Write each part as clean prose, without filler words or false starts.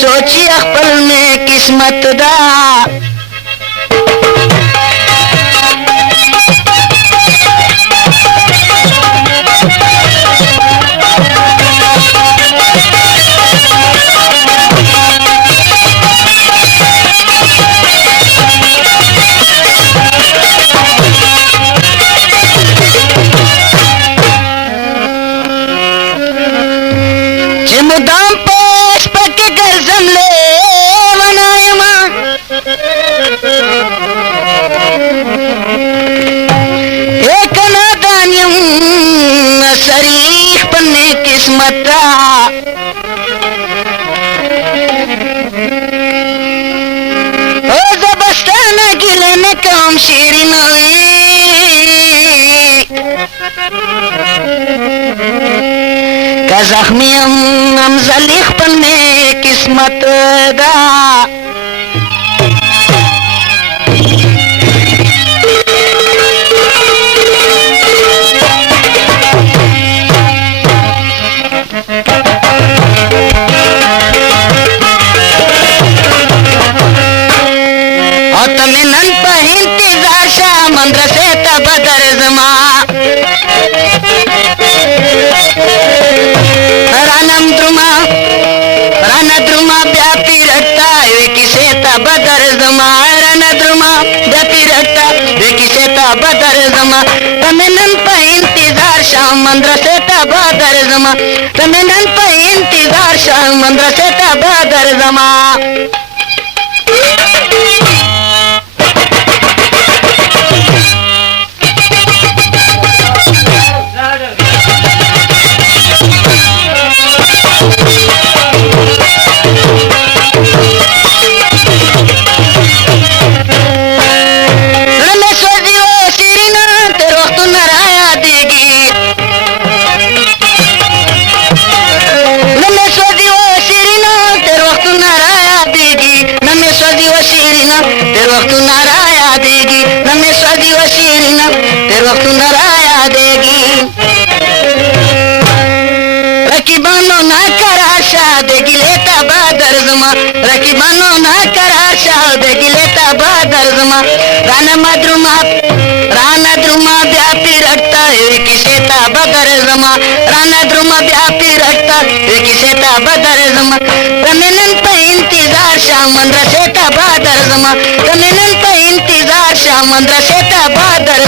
सोची खपल में किस्मत दा मुदाम पेश पके गर्जम ले मनायमा एक नादानियम शरीफ पन्ने किस्मत ओ जबस्ताना गिले न कम शीरिन जख्मी हम जलीख पन्ने किस्मत दा और तमें नन पर इंतजार शाह मदरसे तबदर जमा रानद्रुमा व्यापी रखता वे किसे बदर जमा रानद्रुमा व्यापी रखता वे किसे बदर जमा तमेनन पर इंतजार शाह मदरसे बदर जमा तमेनन पर इंतजार शाह मदरसे बदर जमा तेरे वक्त नाराया देगी नमे सदी वशीरिना तेरे वक्त नाराया देगी रकीबानो ना कराशा देगी लेता बादर जमा रकीबानो ना कराशा देगी लेता बादर जमा राना द्रुमा व्यापी रखता है किसे बदर जमा राना द्रुमा व्यापी रखता है किसे बदर जमा तमेनन पे इंतजार शाह मदरसे बदर जमा तमेनन पे इंतजार शाह मदरसे बदर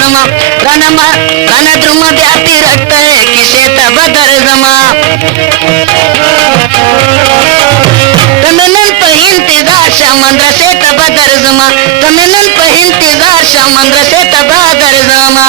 जमा राना द्रुमा व्यापी रखता है किसे बदर जमा तमेनन पर इंतजार शाह मदरसे बदर जमा तमेनन पर इंतजार शाह मदरसे बदर जमा